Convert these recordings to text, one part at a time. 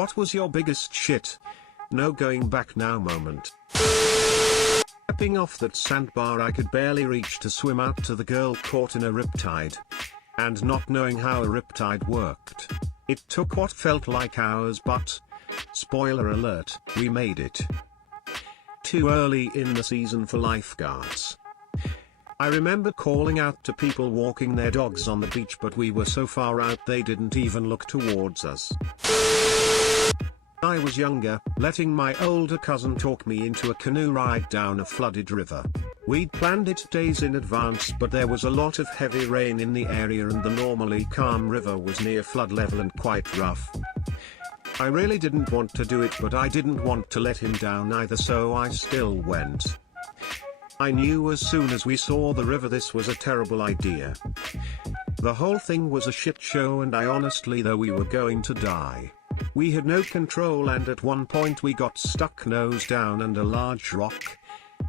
What was your biggest shit? No going back now moment. Stepping off that sandbar I could barely reach to swim out to the girl caught in a riptide. And not knowing how a riptide worked. It took what felt like hours but, spoiler alert, we made it. Too early in the season for lifeguards. I remember calling out to people walking their dogs on the beach but we were so far out they didn't even look towards us. I was younger, letting my older cousin talk me into a canoe ride down a flooded river. We'd planned it days in advance but there was a lot of heavy rain in the area and the normally calm river was near flood level and quite rough. I really didn't want to do it but I didn't want to let him down either so I still went. I knew as soon as we saw the river this was a terrible idea. The whole thing was a shit show and I honestly though we were going to die. We had no control and at one point we got stuck nose down under a large rock.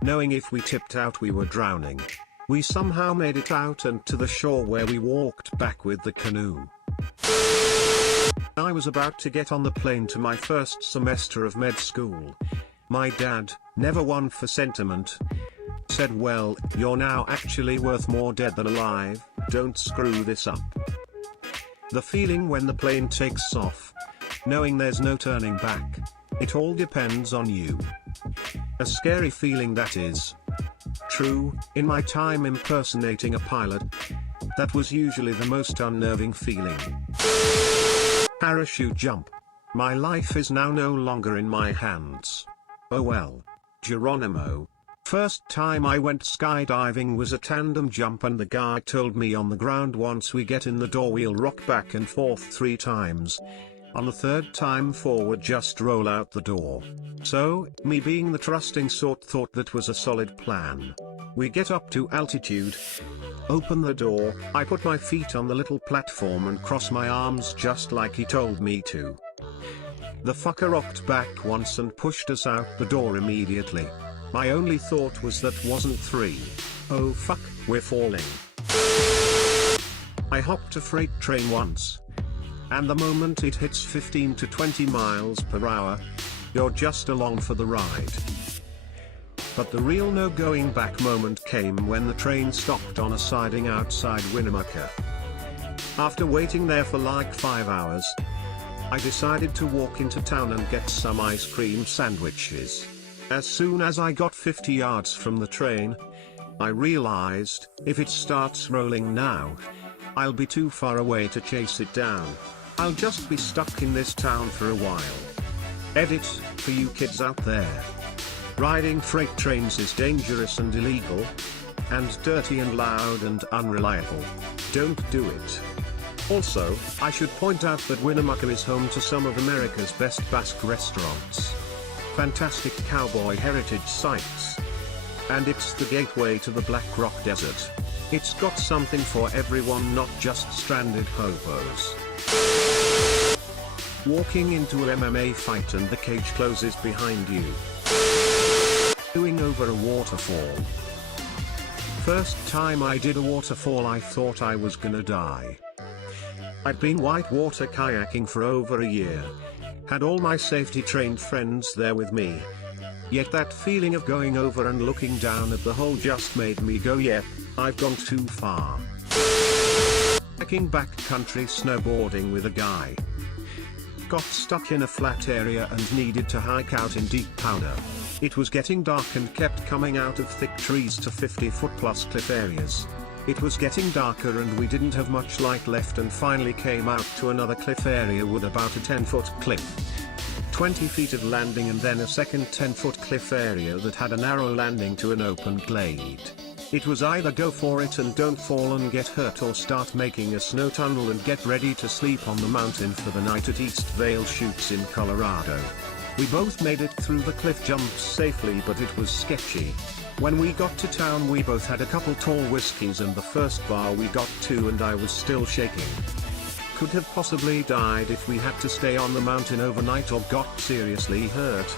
Knowing if we tipped out we were drowning. We somehow made it out and to the shore where we walked back with the canoe. I was about to get on the plane to my first semester of med school. My dad, never one for sentiment, said well, you're now actually worth more dead than alive, don't screw this up. The feeling when the plane takes off, knowing there's no turning back, it all depends on you. A scary feeling that is. True, in my time impersonating a pilot, that was usually the most unnerving feeling. Parachute jump. My life is now no longer in my hands. Oh well. Geronimo. First time I went skydiving was a tandem jump and the guy told me on the ground once we get in the door we'll rock back and forth 3 times. On the 3rd time forward just roll out the door. So, me being the trusting sort thought that was a solid plan. We get up to altitude. Open the door, I put my feet on the little platform and cross my arms just like he told me to. The fucker rocked back once and pushed us out the door immediately. My only thought was that wasn't 3. Oh fuck, we're falling. I hopped a freight train once. And the moment it hits 15 to 20 miles per hour, you're just along for the ride. But the real no going back moment came when the train stopped on a siding outside Winnemucca. After waiting there for like 5 hours, I decided to walk into town and get some ice cream sandwiches. As soon as I got 50 yards from the train, I realized, if it starts rolling now, I'll be too far away to chase it down. I'll just be stuck in this town for a while. Edit, for you kids out there. Riding freight trains is dangerous and illegal. And dirty and loud and unreliable. Don't do it. Also, I should point out that Winnemucca is home to some of America's best Basque restaurants. Fantastic cowboy heritage sites. And it's the gateway to the Black Rock Desert. It's got something for everyone, not just stranded hobos. Walking into an MMA fight and the cage closes behind you. Doing over a waterfall. First time I did a waterfall I thought I was gonna die. I'd been whitewater kayaking for over a year. Had all my safety trained friends there with me. Yet that feeling of going over and looking down at the hole just made me go yep, I've gone too far. Hiking backcountry snowboarding with a guy. Got stuck in a flat area and needed to hike out in deep powder. It was getting dark and kept coming out of thick trees to 50-foot plus cliff areas. It was getting darker and we didn't have much light left and finally came out to another cliff area with about a 10-foot cliff. 20 feet of landing and then a second 10-foot cliff area that had a narrow landing to an open glade. It was either go for it and don't fall and get hurt or start making a snow tunnel and get ready to sleep on the mountain for the night at East Vale Chutes in Colorado. We both made it through the cliff jumps safely but it was sketchy. When we got to town we both had a couple tall whiskeys and the first bar we got to and I was still shaking. Could have possibly died if we had to stay on the mountain overnight or got seriously hurt.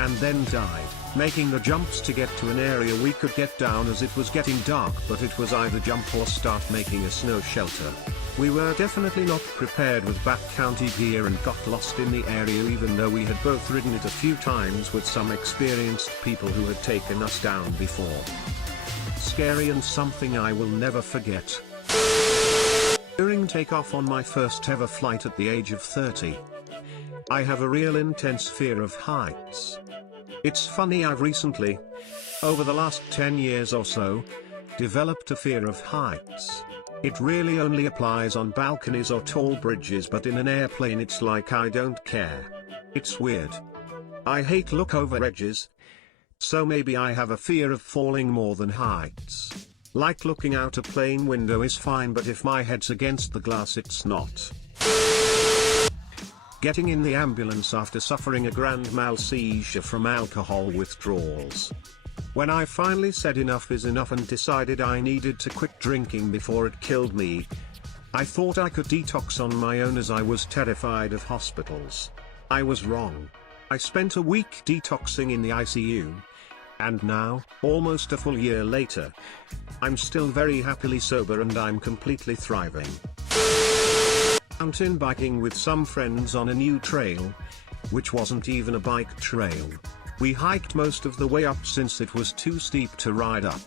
and then died, making the jumps to get to an area we could get down as it was getting dark, but it was either jump or start making a snow shelter. We were definitely not prepared with backcountry gear and got lost in the area even though we had both ridden it a few times with some experienced people who had taken us down before. Scary and something I will never forget. During takeoff on my first ever flight at the age of 30. I have a real intense fear of heights. It's funny, I've recently, over the last 10 years or so, developed a fear of heights. It really only applies on balconies or tall bridges, but in an airplane it's like I don't care. It's weird. I hate look over edges. So maybe I have a fear of falling more than heights. Like looking out a plane window is fine, but if my head's against the glass it's not. Getting in the ambulance after suffering a grand mal seizure from alcohol withdrawals. When I finally said enough is enough and decided I needed to quit drinking before it killed me, I thought I could detox on my own as I was terrified of hospitals. I was wrong. I spent a week detoxing in the ICU. And now, almost a full year later, I'm still very happily sober and I'm completely thriving. Mountain biking with some friends on a new trail, which wasn't even a bike trail. We hiked most of the way up since it was too steep to ride up.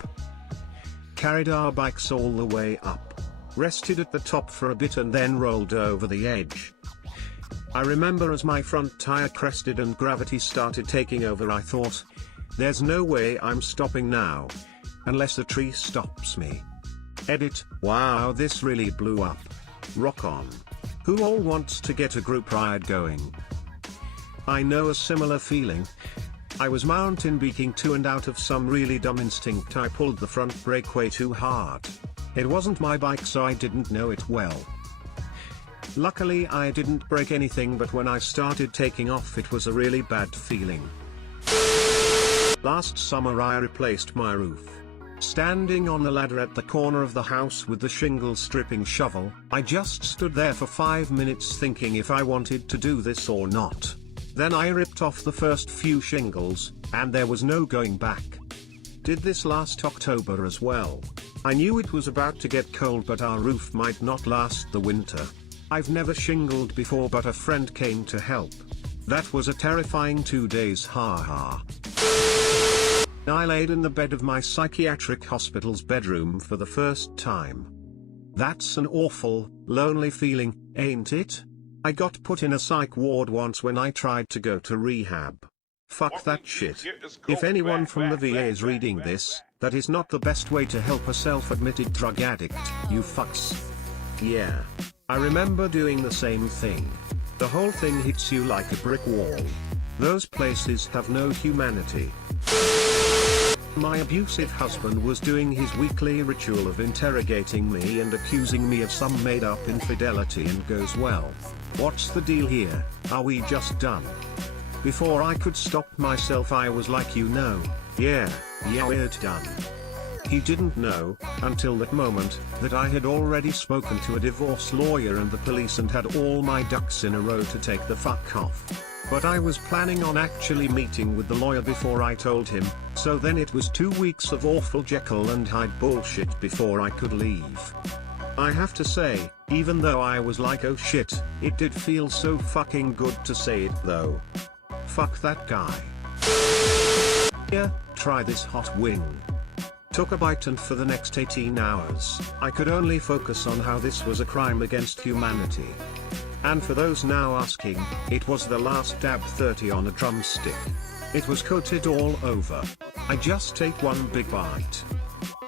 Carried our bikes all the way up, rested at the top for a bit and then rolled over the edge. I remember as my front tire crested and gravity started taking over, I thought, there's no way I'm stopping now, unless a tree stops me. Edit, wow, this really blew up. Rock on. Who all wants to get a group ride going? I know a similar feeling. I was mountain biking too, and out of some really dumb instinct I pulled the front brake way too hard. It wasn't my bike, so I didn't know it well. Luckily I didn't break anything, but when I started taking off it was a really bad feeling. Last summer I replaced my roof. Standing on the ladder at the corner of the house with the shingle stripping shovel, I just stood there for 5 minutes thinking if I wanted to do this or not. Then I ripped off the first few shingles, and there was no going back. Did this last October as well. I knew it was about to get cold, but our roof might not last the winter. I've never shingled before, but a friend came to help. That was a terrifying 2 days, haha. I laid in the bed of my psychiatric hospital's bedroom for the first time. That's an awful, lonely feeling, ain't it? I got put in a psych ward once when I tried to go to rehab. Fuck that shit. If anyone from the VA is reading this, that is not the best way to help a self-admitted drug addict, you fucks. Yeah. I remember doing the same thing. The whole thing hits you like a brick wall. Those places have no humanity. My abusive husband was doing his weekly ritual of interrogating me and accusing me of some made-up infidelity and goes, well, what's the deal here, are we just done? Before I could stop myself I was like, yeah, we're done. He didn't know, until that moment, that I had already spoken to a divorce lawyer and the police and had all my ducks in a row to take the fuck off. But I was planning on actually meeting with the lawyer before I told him, so then it was 2 weeks of awful Jekyll and Hyde bullshit before I could leave. I have to say, even though I was like oh shit, it did feel so fucking good to say it though. Fuck that guy. Here, try this hot wing. Took a bite and for the next 18 hours, I could only focus on how this was a crime against humanity. And for those now asking, it was the last dab 30 on a drumstick. It was coated all over. I just ate one big bite.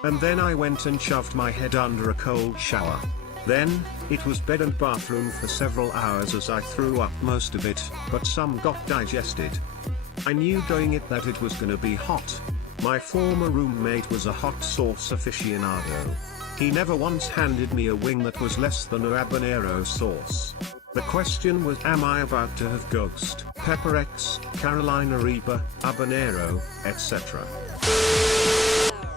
And then I went and shoved my head under a cold shower. Then, it was bed and bathroom for several hours as I threw up most of it, but some got digested. I knew going it that it was gonna be hot. My former roommate was a hot sauce aficionado. He never once handed me a wing that was less than a habanero sauce. The question was, am I about to have Ghost, Pepper X, Carolina Reaper, habanero, etc.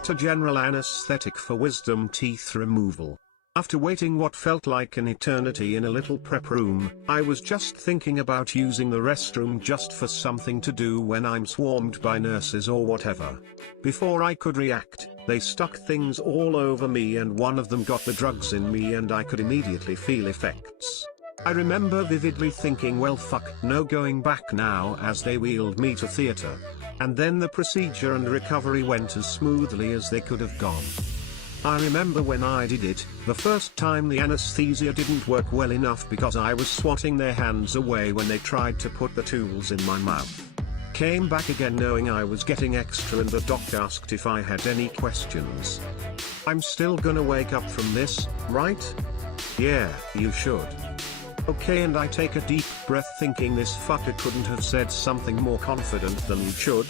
To general anesthetic for wisdom teeth removal. After waiting what felt like an eternity in a little prep room, I was just thinking about using the restroom just for something to do when I'm swarmed by nurses or whatever. Before I could react, they stuck things all over me and one of them got the drugs in me and I could immediately feel effects. I remember vividly thinking, well fuck, no going back now, as they wheeled me to theater. And then the procedure and recovery went as smoothly as they could have gone. I remember when I did it, the first time the anesthesia didn't work well enough because I was swatting their hands away when they tried to put the tools in my mouth. Came back again knowing I was getting extra and the doctor asked if I had any questions. I'm still gonna wake up from this, right? Yeah, you should. Okay, and I take a deep breath thinking this fucker couldn't have said something more confident than you should.